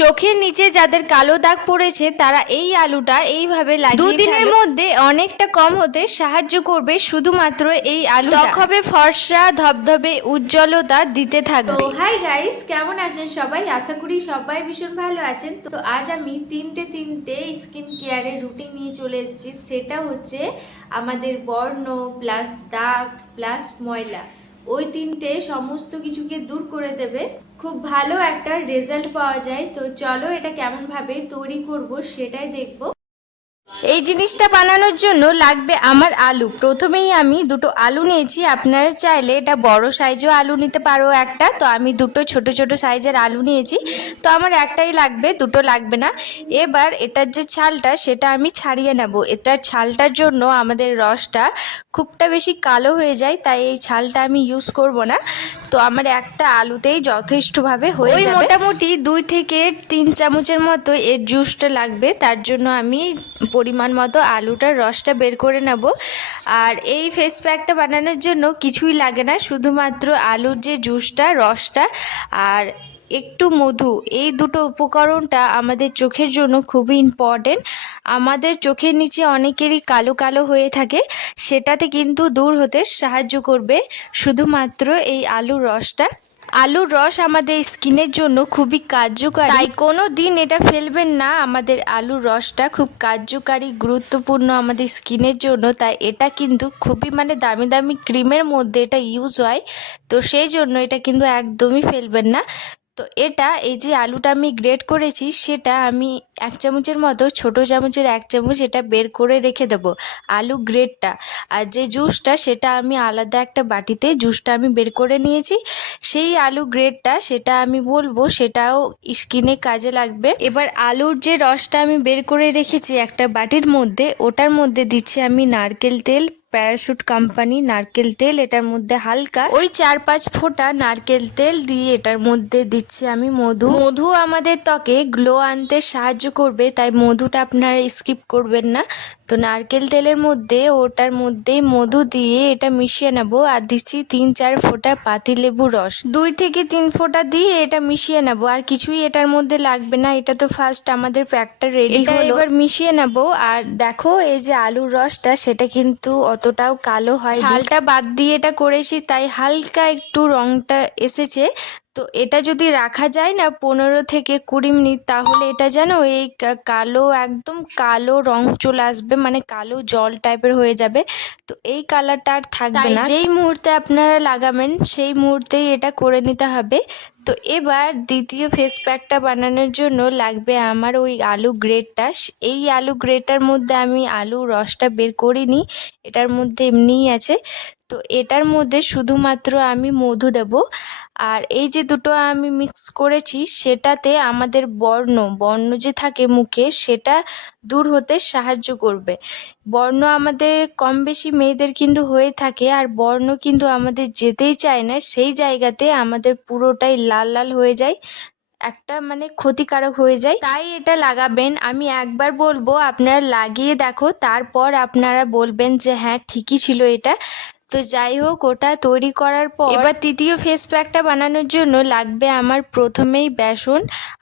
চোখের নিচে যাদের কালো দাগ পড়েছে তারা এই আলুটা এইভাবে লাগিয়ে দুদিনের মধ্যে অনেকটা কম হতে সাহায্য করবে শুধুমাত্র এই আলু ত্বক হবে ফর্সা ধবধবে উজ্জ্বলতা দিতে থাকবে। হাই গাইস কেমন আছেন সবাই? আশা করি সবাই ভীষণ ভালো আছেন। তো আজ আমি তিনটে তিনটে স্কিন কেয়ারের রুটিন নিয়ে চলে এসেছি। সেটা হচ্ছে আমাদের বর্ণ প্লাস দাগ প্লাস ময়লা। ওই তিনটে সমস্ত কিছুকে দূর করে দেবে। খুব ভালো একটা রেজাল্ট পাওয়া যায়। তো চলো এটা কেমনভাবে তৈরি করব সেটাই দেখব। এই জিনিসটা বানানোর জন্য লাগবে আমার আলু। প্রথমেই আমি দুটো আলু নিয়েছি। আপনারা চাইলে এটা বড় সাইজও আলু নিতে পারো একটা। তো আমি দুটো ছোট ছোট সাইজের আলু নিয়েছি। তো আমার একটাই লাগবে দুটো লাগবে না। এবার এটার যে ছালটা সেটা আমি ছাড়িয়ে নেব। এটার ছালটার জন্য আমাদের রসটা খুবটা বেশি কালো হয়ে যায় তাই এই ছালটা আমি ইউজ করব না। তো আমার একটা আলুতেই যথেষ্টভাবে হয়ে যাবে। মোটামুটি দুই থেকে তিন চামচের মতো এর জুসটা লাগবে। তার জন্য আমি পরিমাণ মতো আলুটার রসটা বের করে নেব। আর এই ফেস প্যাকটা বানানোর জন্য কিছুই লাগে না, শুধুমাত্র আলুর যে জুসটা রসটা আর একটু মধু। এই দুটো উপকরণটা আমাদের চোখের জন্য খুবই ইম্পর্টেন্ট আমাদের চোখের নিচে অনেকেরই কালো কালো হয়ে থাকে, সেটাতে কিন্তু দূর হতে সাহায্য করবে শুধুমাত্র এই আলুর রসটা। আলুর রস আমাদের স্কিনের জন্য খুবই কার্যকারী। তাই কোনো দিন এটা ফেলবেন না, আমাদের আলুর রসটা খুব কার্যকারী, গুরুত্বপূর্ণ আমাদের স্কিনের জন্য। তাই এটা কিন্তু খুবই মানে দামি দামি ক্রিমের মধ্যে এটা ইউজ হয়। তো সেই জন্য এটা কিন্তু একদমই ফেলবেন না। তো এটা এই যে আলুটা আমি গ্রেট করেছি, সেটা আমি এক চামচের মতো, ছোট চামচের এক চামচ এটা বের করে রেখে দেবো আলু গ্রেটটা আর যে জুসটা সেটা আমি আলাদা একটা বাটিতে জুসটা আমি বের করে নিয়েছি। সেই আলু গ্রেটটা সেটা আমি বলব সেটাও স্কিনে কাজে লাগবে। এবার আলুর যে রসটা আমি বের করে রেখেছি একটা বাটির মধ্যে, ওটার মধ্যে দিচ্ছি আমি নারকেল তেল প্যারাশুট কোম্পানি নারকেল তেল, এটার মধ্যে হালকা ওই চার পাঁচ ফোঁটা নারকেল তেল দিয়ে এটার মধ্যে দিচ্ছি আমি মধু। মধু আমাদের ত্বকে গ্লো আনতে সাহায্য করবে, তাই মধুটা আপনারা স্কিপ করবেন না। তো নারকেল তেলের মধ্যে ওটার মধ্যে মধু দিয়ে এটা মিশিয়ে নেব। আর দিচ্ছি তিন চার ফোঁটা পাতি লেবু রস। দুই থেকে তিন ফোঁটা দিয়ে এটা মিশিয়ে নেব। আর কিছুই এটার মধ্যে লাগবে না এটা তো ফার্স্ট আমাদের প্যাকটা রেডি হলো এবার মিশিয়ে নেব। আর দেখো এই যে আলুর রসটা সেটা কিন্তু অতটাও কালো হয় ছালটা বাদ দিয়ে এটা করেছি তাই হালকা একটু রংটা এসেছে। তো এটা যদি রাখা যায় না পনেরো থেকে কুড়ি মিনিট তাহলে এটা যেন এই কালো একদম কালো রং চলে আসবে মানে কালো জল টাইপের হয়ে যাবে। তো এই কালারটা আর থাকবে না। যেই মুহূর্তে আপনারা লাগাবেন সেই মুহূর্তেই এটা করে নিতে হবে। তো এবার দ্বিতীয় ফেস প্যাকটা বানানোর জন্য লাগবে আমার ওই আলু গ্রেটটা এই আলু গ্রেটার মধ্যে আমি আলু রসটা বের করিনি এটার মধ্যে এমনিই আছে। তো এটার মধ্যে শুধুমাত্র আমি মধু দেব। আর এই যে দুটো আমি মিক্স করেছি, সেটাতে আমাদের বর্ণ বর্ণ যে থাকে মুখে, সেটা দূর হতে সাহায্য করবে। বর্ণ আমাদের কম বেশি মেয়েদের কিন্তু হয়ে থাকে, আর বর্ণ কিন্তু আমাদের যেতেই চায় না, সেই জায়গাতে আমাদের পুরোটাই লাল লাল হয়ে যায়, একটা মানে ক্ষতিকারক হয়ে যায়। তাই এটা লাগাবেন, আমি একবার বলব, আপনারা লাগিয়ে দেখো, তারপর আপনারা বলবেন যে হ্যাঁ ঠিকই ছিল এটা। তো যাই হোক ওটা তৈরি করার পর এবার তৃতীয় ফেস প্যাকটা বানানোর জন্য লাগবে আমার প্রথমেই বেসন।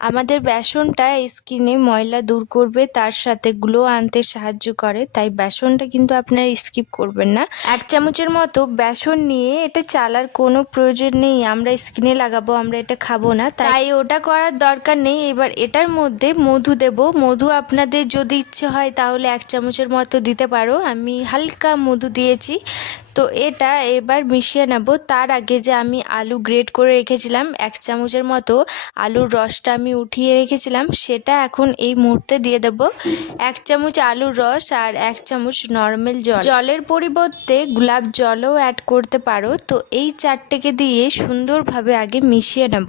আমাদের বেসনটা স্কিনে ময়লা দূর করবে তার সাথে গ্লো আনতে সাহায্য করে তাই বেসনটা কিন্তু আপনারা স্কিপ করবেন না। এক চামচের মতো বেসন নিয়ে এটা চালার কোনো প্রয়োজন নেই আমরা স্কিনে লাগাবো আমরা এটা খাব না তাই ওটা করার দরকার নেই। এবার এটার মধ্যে মধু দেব। মধু আপনাদের যদি ইচ্ছে হয় তাহলে এক চামচের মতো দিতে পারো। আমি হালকা মধু দিয়েছি। তো এটা এবার মিশিয়ে নেব। তার আগে যে আমি আলু গ্রেট করে রেখেছিলাম, এক চামচের মতো আলুর রসটা আমি উঠিয়ে রেখেছিলাম, সেটা এখন এই মুহূর্তে দিয়ে দেব। এক চামচ আলুর রস আর এক চামচ নর্মাল জল। জলের পরিবর্তে গোলাপ জলও অ্যাড করতে পারো। তো এই চারটেকে দিয়ে সুন্দরভাবে আগে মিশিয়ে নেব।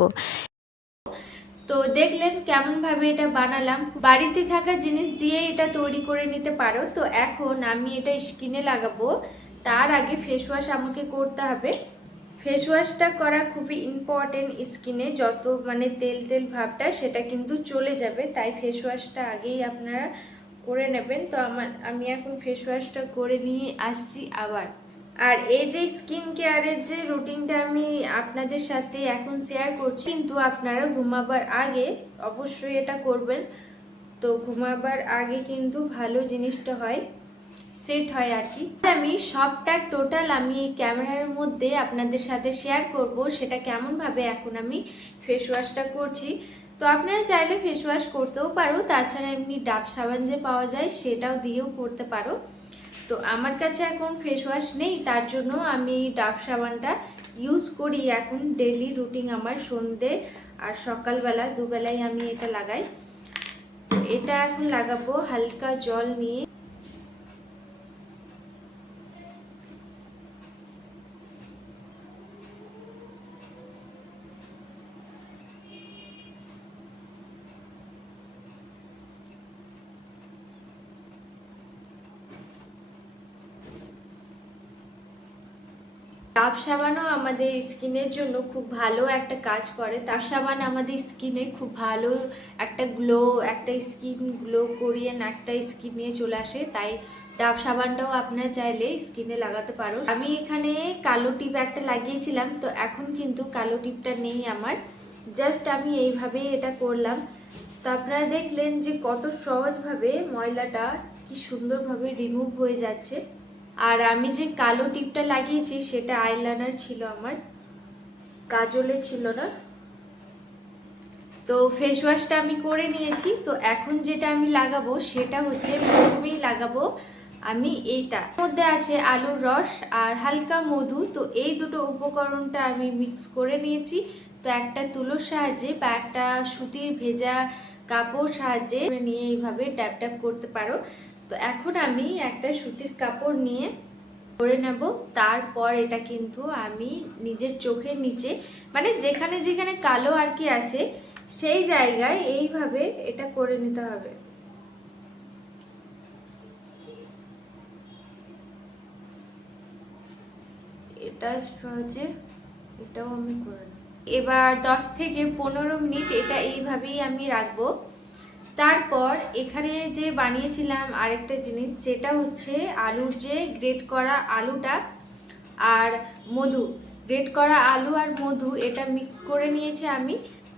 তো দেখলেন কেমনভাবে এটা বানালাম। বাড়িতে থাকা জিনিস দিয়ে এটা তৈরি করে নিতে পারো। তো এখন আমি এটা স্কিনে লাগাবো। তার আগে ফেস ওয়াশ আমাকে করতে হবে। ফেস ওয়াশটা করা খুবই ইম্পর্টেন্ট স্কিনে যত মানে তেল তেল ভাবটা সেটা কিন্তু চলে যাবে। তাই ফেস ওয়াশটা আগেই আপনারা করে নেবেন। তো আমার, আমি এখন ফেস ওয়াশটা করে নিয়ে আসছি আবার। আর এই যে স্কিন কেয়ারের যে রুটিনটা আমি আপনাদের সাথে এখন শেয়ার করছি, কিন্তু আপনারা ঘুমাবার আগে অবশ্যই এটা করবেন। তো ঘুমাবার আগে কিন্তু ভালো জিনিসটা হয়। সেট হয় আর কি। আমি সবটা টোটাল আমি এই ক্যামেরার মধ্যে আপনাদের সাথে শেয়ার করব, সেটা কেমনভাবে এখন আমি ফেস ওয়াশটা করছি। তো আপনারা চাইলে ফেস ওয়াশ করতেও পারো, তাছাড়া এমনি ডাব সাবান যে পাওয়া যায়, সেটাও দিয়েও করতে পারো। তো আমার কাছে এখন ফেস ওয়াশ নেই, তার জন্য আমি ডাব সাবানটা ইউজ করি এখন ডেলি রুটিন আমার সন্ধে আর সকালবেলা দুবেলায় আমি এটা লাগাই। এটা এখন লাগাবো হালকা জল নিয়ে। ডাব সাবানও আমাদের স্কিনের জন্য খুব ভালো একটা কাজ করে। ডাব সাবান আমাদের স্কিনে খুব ভালো একটা গ্লো একটা স্কিন গ্লো করিয়ে একটা স্কিন নিয়ে চলে আসে। তাই ডাব সাবানটাও আপনারা চাইলে স্কিনে লাগাতে পারো। আমি এখানে কালো টিপ একটা লাগিয়েছিলাম, তো এখন কিন্তু কালো টিপটা নেই আমার। জাস্ট আমি এইভাবেই এটা করলাম। তো আপনারা দেখলেন যে কত সহজভাবে ময়লাটা কি সুন্দরভাবে রিমুভ হয়ে যাচ্ছে। আর আমি যে কালো টিপটা লাগিয়েছি সেটা আইলাইনার ছিল আমার। কাজলে ছিল না। তো ফেস ওয়াশটা আমি করে নিয়েছি। তো এখন যেটা আমি লাগাবো সেটা হচ্ছে প্রথমেই লাগাবো আমি এইটা। মধ্যে আছে আলুর রস আর হালকা মধু। তো এই দুটো উপকরণটা আমি মিক্স করে নিয়েছি। তো একটা তুলোর সাহায্যে বা একটা সুতির ভেজা কাপড় সাহায্যে নিয়ে এইভাবে ট্যাপ ট্যাপ করতে পারো। তো এখন আমি একটা সুতির কাপড় নিয়ে করে নেব। তারপর এটা কিন্তু আমি নিজের চোখের নিচে মানে যেখানে যেখানে কালো আর কি আছে, সেই জায়গায় এইভাবে এটা করে নিতে হবে। এটা সহজে এটাও আমি করে এবার দশ থেকে পনেরো মিনিট এটা এইভাবেই আমি রাখব। তারপর এখানে যে বানিয়েছিলাম আরেকটা জিনিস, সেটা হচ্ছে আলুর যে গ্রেট করা আলুটা আর মধু। গ্রেট করা আলু আর মধু, এটা মিক্স করে নিয়েছি আমি।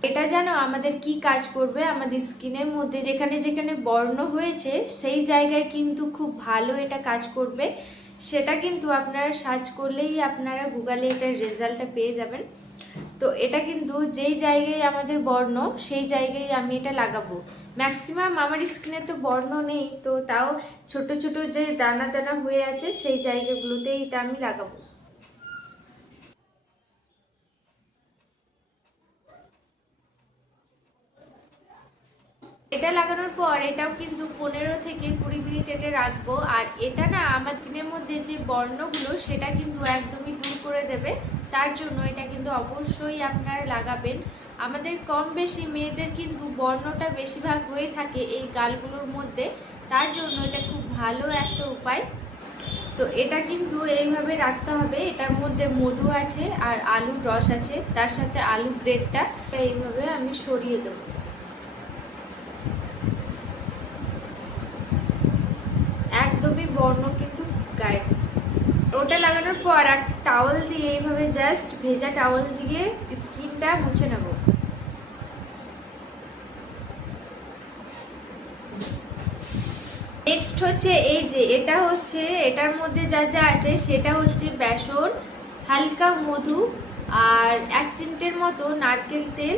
এটা যেন আমাদের কি কাজ করবে আমাদের স্কিনের মধ্যে, যেখানে যেখানে বর্ণ হয়েছে, সেই জায়গায় কিন্তু খুব ভালো এটা কাজ করবে। সেটা কিন্তু আপনারা সার্চ করলেই আপনারা গুগলে এটার রেজাল্টটা পেয়ে যাবেন। তো এটা কিন্তু যেই জায়গায় আমাদের বর্ণ, সেই জায়গায় আমি এটা লাগাবো। ম্যাক্সিমাম আমার স্কিনে তো বর্ণ নেই, তো তাও ছোট ছোট যে দানা দানা হয়ে আছে সেই জায়গাগুলোতে এটা আমি লাগাবো। এটা লাগানোর পর এটাও কিন্তু পনেরো থেকে কুড়ি মিনিট এটা রাখব, আর এটা না আমার স্কিনের মধ্যে যে বর্ণগুলো সেটা কিন্তু একদমই দূর করে দেবে। তার জন্য এটা কিন্তু অবশ্যই আপনারা লাগাবেন। আমাদের কম বেশি মেয়েদের কিন্তু বর্ণটা বেশিরভাগ হয়ে থাকে এই গালগুলোর মধ্যে। তার জন্য এটা খুব ভালো একটা উপায়। তো এটা কিন্তু এইভাবে রাখতে হবে। এটার মধ্যে মধু আছে আর আলুর রস আছে। তার সাথে আলু গ্রেডটা এইভাবে আমি সরিয়ে দেবো। একদমই বর্ণ কিন্তু গায়েব। ওটা লাগানোর পর একটা টাওয়াল দিয়ে এইভাবে জাস্ট ভেজা টাওয়াল দিয়ে স্কিনটা মুছে নেব। নেক্সট হচ্ছে এই যে, এটা হচ্ছে, এটার মধ্যে যা যা আছে, সেটা হচ্ছে বেসন, হালকা মধু আর এক চিমটের মতো নারকেল তেল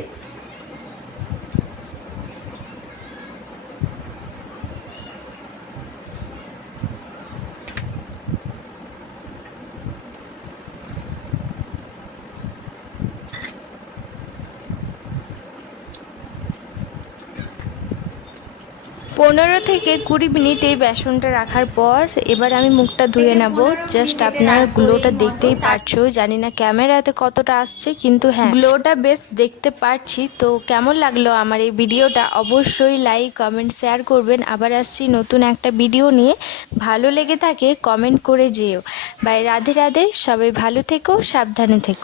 পনেরো থেকে কুড়ি মিনিট এই বেসনটা রাখার পর এবার আমি মুখটা ধুয়ে নেব। জাস্ট আপনার গ্লোটা দেখতেই পারছ। জানি না ক্যামেরাতে কতটা আসছে, কিন্তু হ্যাঁ গ্লোটা বেশ দেখতে পারছি। তো কেমন লাগল আমার এই ভিডিওটা? অবশ্যই লাইক কমেন্ট শেয়ার করবেন। আবার আসছি নতুন একটা ভিডিও নিয়ে। ভালো লেগে থাকে কমেন্ট করে যেও। বাই, রাধে রাধে। সবাই ভালো থেকো, সাবধানে থেকো।